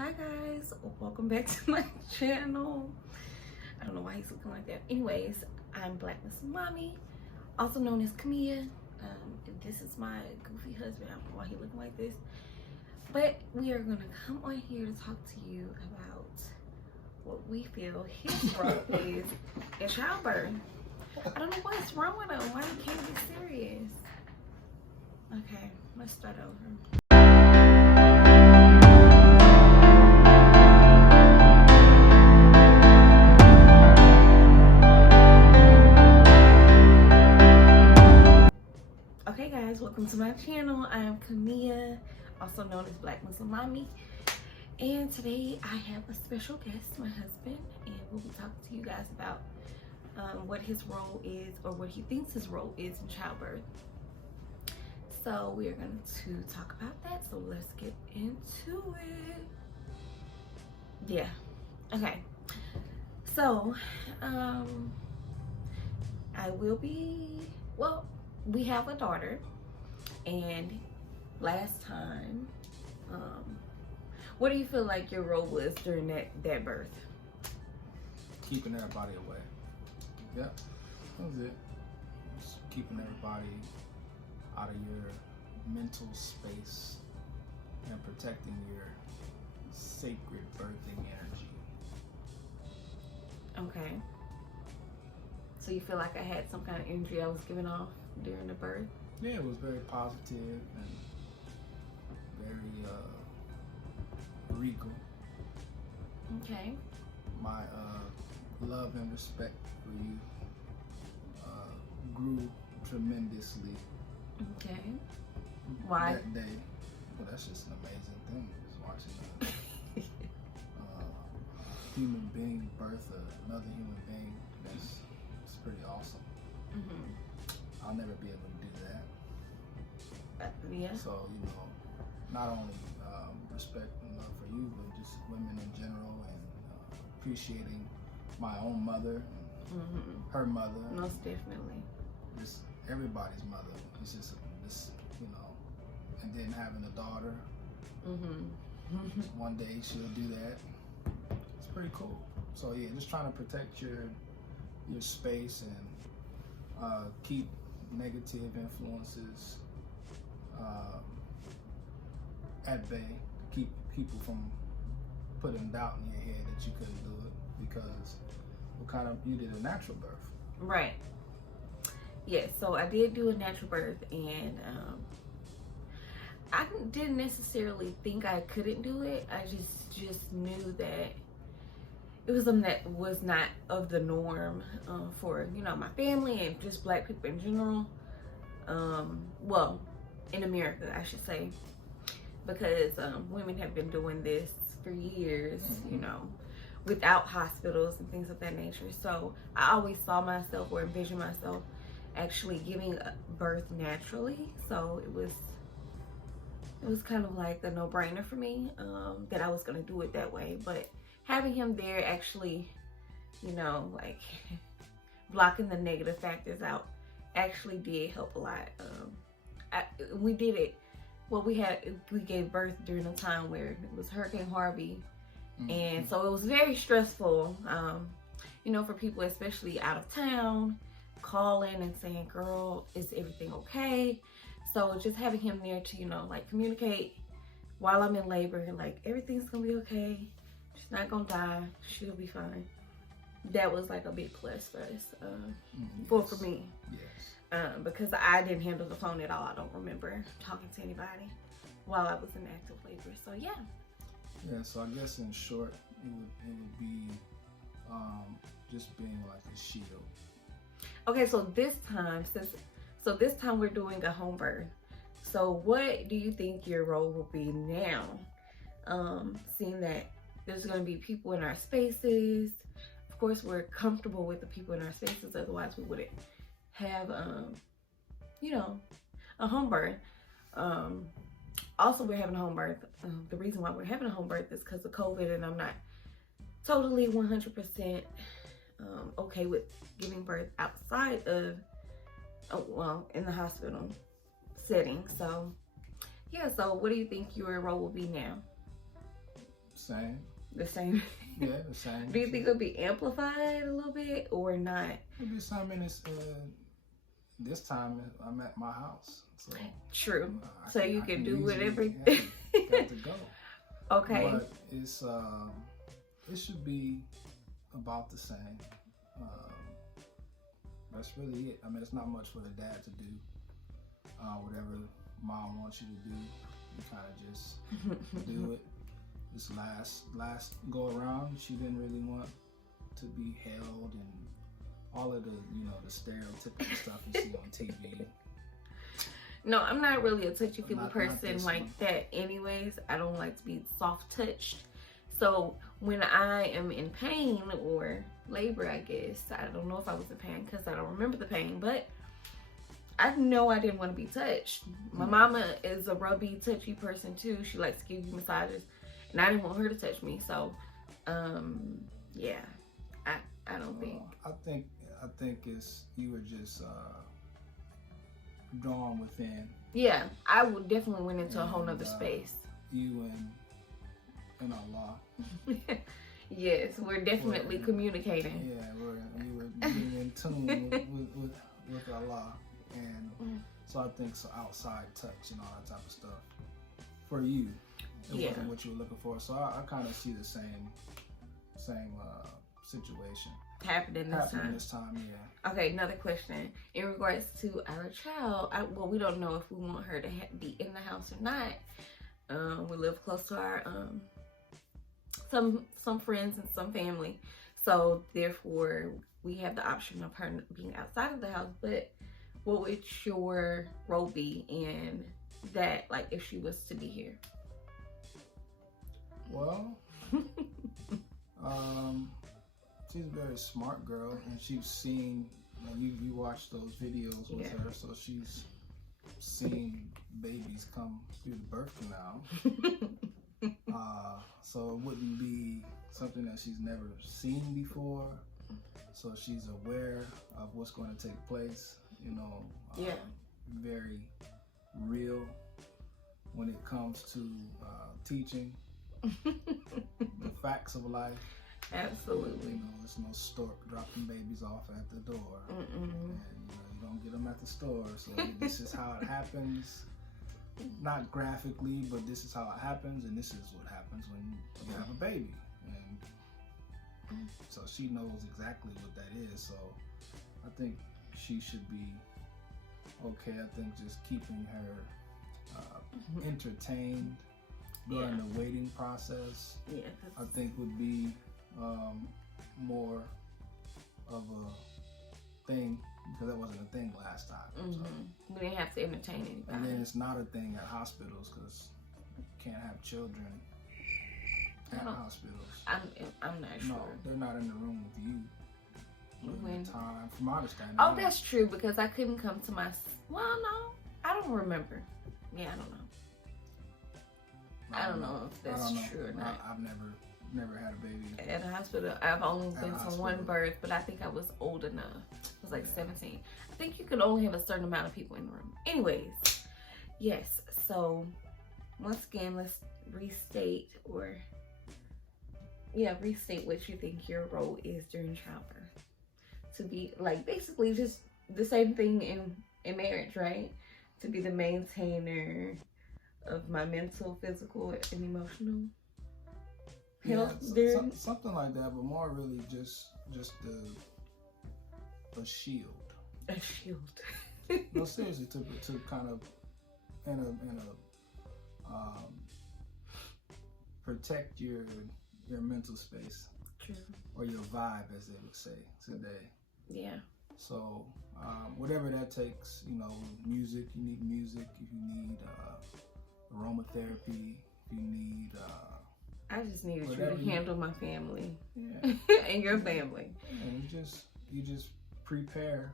Hi guys, welcome back to my channel. I don't know why he's looking like that. Anyways, I'm Black Miss Mommy, also known as Camilla. This is my goofy husband. I don't know why he's looking like this. But we are gonna come on here to talk to you about what we feel his role is in childbirth. I don't know what's wrong with him. Why he can't be serious? Okay, let's start over. Okay guys, welcome to my channel. I am Camilla, also known as Black Muslim Mommy, and today I have a special guest, my husband, and we'll be talking to you guys about what his role is, or what he thinks his role is in childbirth. So we are going to talk about that, so let's get into it. Yeah, okay. So I will be, well, we have a daughter, and last time, what do you feel like your role was during that birth? Keeping everybody away. Yep, that was it. Just keeping everybody out of your mental space and protecting your sacred birthing energy. Okay. So you feel like I had some kind of energy I was giving off during the birth? Yeah, it was very positive and very regal. Okay. My love and respect for you grew tremendously. Okay. Why? That day. Well, that's just an amazing thing, just watching a human being birth another human being. It's pretty awesome. Mm-hmm. I'll never be able to do that. Yeah. So, you know, not only respect and love for you, but just women in general, and appreciating my own mother and her mother. Most definitely. Just everybody's mother. It's just this, you know, and then having a daughter. One day she'll do that. It's pretty cool. So yeah, just trying to protect your space and keep negative influences at bay. Keep people from putting doubt in your head that you couldn't do it, because you did a natural birth. Right. Yes, so I did do a natural birth, and I didn't necessarily think I couldn't do it. I just knew that it was something that was not of the norm for, you know, my family and just Black people in general. Well, in America, I should say, because women have been doing this for years, you know, without hospitals and things of that nature. So I always saw myself, or envisioned myself, actually giving birth naturally. So it was kind of like a no-brainer for me that I was gonna do it that way. But having him there actually, you know, like blocking the negative factors out actually did help a lot. We did it. Well, we gave birth during a time where it was Hurricane Harvey, and so it was very stressful. You know, for people especially out of town, calling and saying, "Girl, is everything okay?" So just having him there to, you know, like communicate while I'm in labor, like everything's gonna be okay. She's not gonna die. She'll be fine. That was like a big plus for us, for me. Yes. Because I didn't handle the phone at all. I don't remember talking to anybody while I was in active labor. So yeah. Yeah. So I guess in short, it would be just being like a shield. Okay. So this time we're doing a home birth. So what do you think your role will be now? Seeing that there's going to be people in our spaces. Of course, we're comfortable with the people in our spaces. Otherwise, we wouldn't have, you know, a home birth. Also, we're having a home birth. The reason why we're having a home birth is because of COVID, and I'm not totally 100% okay with giving birth outside of, well, in the hospital setting. So, yeah. So, what do you think your role will be now? Same. The same. Yeah, the same. Do you think it'll be amplified a little bit or not? It'll be something. This time I'm at my house, so true. So you can do whatever. Got to go. Okay. But it's it should be about the same. That's really it. I mean, it's not much for the dad to do. Whatever mom wants you to do, you kind of just do it. This last go around, she didn't really want to be held and all of the, you know, the stereotypical stuff you see on TV. No, I'm not really a touchy-feely person like that anyways. I don't like to be soft-touched. So when I am in pain or labor, I guess, I don't know if I was in pain because I don't remember the pain, but I know I didn't want to be touched. My mama is a rubby, touchy person too. She likes to give you massages, and I didn't want her to touch me. So, yeah, I don't think. I think it's you were just drawn within. Yeah, I would definitely went into a whole nother space. You and Allah. Yes, we're definitely communicating. Yeah, you were being in tune with Allah, and so I think so outside touch and all that type of stuff for you. It wasn't what you were looking for. So I kind of see the same situation happening this time. Yeah. Okay, another question in regards to our child. Well, we don't know if we want her to be in the house or not. We live close to our some friends and some family, so therefore we have the option of her being outside of the house. But what would your role be in that, like if she was to be here? Well, she's a very smart girl, and she's seen, you watch those videos with her, so she's seen babies come through the birth canal. So it wouldn't be something that she's never seen before. So she's aware of what's going to take place, you know, very real when it comes to teaching the facts of life. Absolutely. You know, there's no stork dropping babies off at the door. And, you know, you don't get them at the store. So this is how it happens. Not graphically, but this is how it happens, and this is what happens when you have a baby. And so she knows exactly what that is. So I think she should be okay. I think just keeping her entertained during the waiting process, I think would be more of a thing, because that wasn't a thing last time. So. We didn't have to entertain anybody. And then it's not a thing at hospitals, because you can't have children at hospitals. I'm not sure. No, they're not in the room with you. When time, from my understanding. Oh, that's true, because I couldn't come to my. Well, no, I don't remember. Yeah, I don't know. I don't know if that's true or not. I've never had a baby at a hospital. I've only been to one birth, but I think I was old enough. I was like 17. I think you could only have a certain amount of people in the room. Anyways, yes. So once again, let's restate what you think your role is during childbirth. To be like basically just the same thing in marriage, right? To be the maintainer of my mental, physical, and emotional health. Something like that, but more really just a shield. A shield. No, seriously, to kind of in a protect your mental space. True. Or your vibe, as they would say today. Yeah. So whatever that takes, you know, music. You need music. If you need aromatherapy. If you need. I just needed you to handle my family. Yeah. And your family. And you just prepare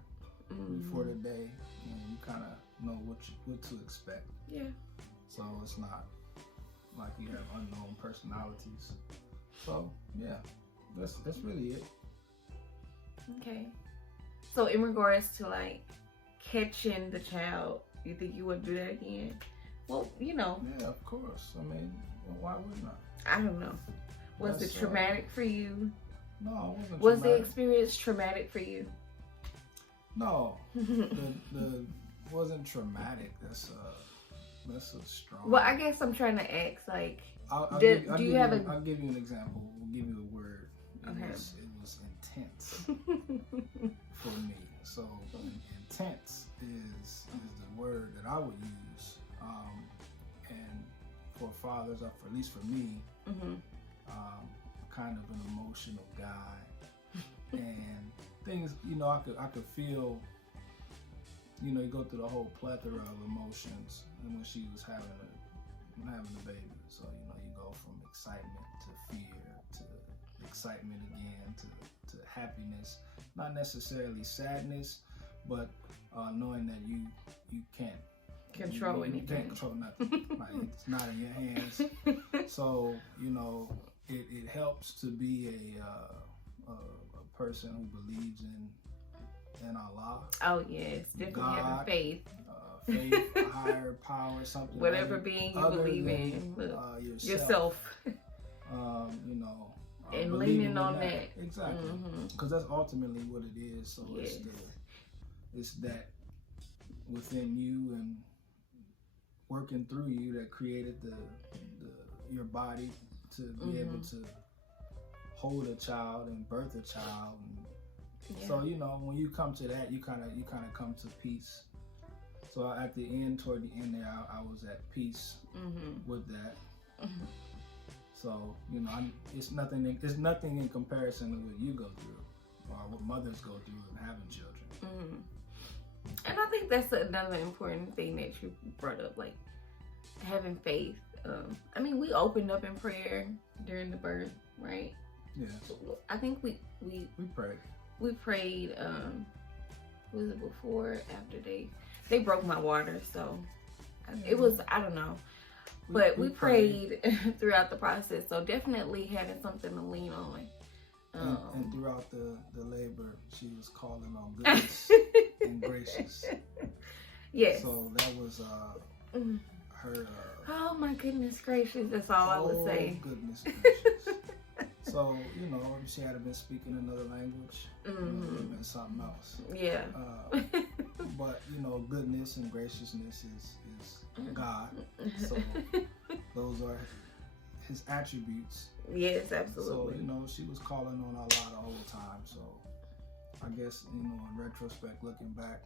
before the day, and you kind of know what to expect. Yeah. So it's not like you have unknown personalities. So yeah, that's really it. Okay. So in regards to like catching the child, you think you would do that again? Well, you know. Yeah, of course. I mean, Well, why wouldn't I? I don't know. Was it traumatic for you? No, it wasn't. Was traumatic. the experience traumatic for you? No, the wasn't traumatic. That's a strong. Well, I guess I'm trying to ask, like, I'll do give you you, have I'll give you an example. We'll give you a word. Okay. It was intense for me. So intense is the word that I would use. And for fathers, or for, at least for me, kind of an emotional guy, and things. I could feel. You go through the whole plethora of emotions, and when she was having a baby, so you go from excitement to fear to excitement again to happiness. Not necessarily sadness, but knowing that you can't control anything. You can't control nothing. Like, it's not in your hands. So it helps to be a person who believes in Allah. Oh yes, definitely God, having faith. Faith, higher power, something. Whatever being you believe in, yourself. And leaning on that. Exactly, because that's ultimately what it is. So yes. It's that within you and working through you that created your body to be able to hold a child and birth a child. And so when you come to that, you kind of come to peace. So at the end, toward the end there, I was at peace with that. So it's nothing in comparison to what you go through or what mothers go through and having children. And I think that's another important thing that you brought up, like having faith. I mean, we opened up in prayer during the birth, right? Yes. I think we prayed. We prayed. Was it before? After they broke my water, so it was. I don't know, but we prayed throughout the process. So definitely having something to lean on. And throughout the labor, she was calling on goodness and gracious. Yes. So that was her. Oh my goodness gracious! That's all I would say. Goodness gracious. So if she had been speaking another language, it would have been something else. Yeah. But goodness and graciousness is God. So those are His attributes. Yes, absolutely. So she was calling on Allah the whole time. So I guess in retrospect, looking back,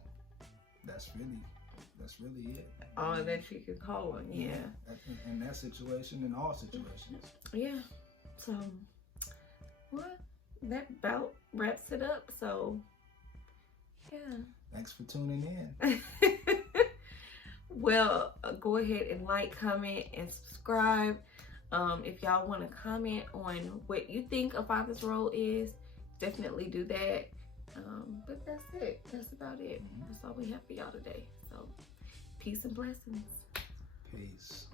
that's really it. All that she could call on. Yeah. In that situation, in all situations. Yeah. So. Well, that about wraps it up. So, yeah. Thanks for tuning in. Well, go ahead and like, comment, and subscribe. If y'all want to comment on what you think a father's role is, definitely do that. But that's it. That's about it. That's all we have for y'all today. So, peace and blessings. Peace.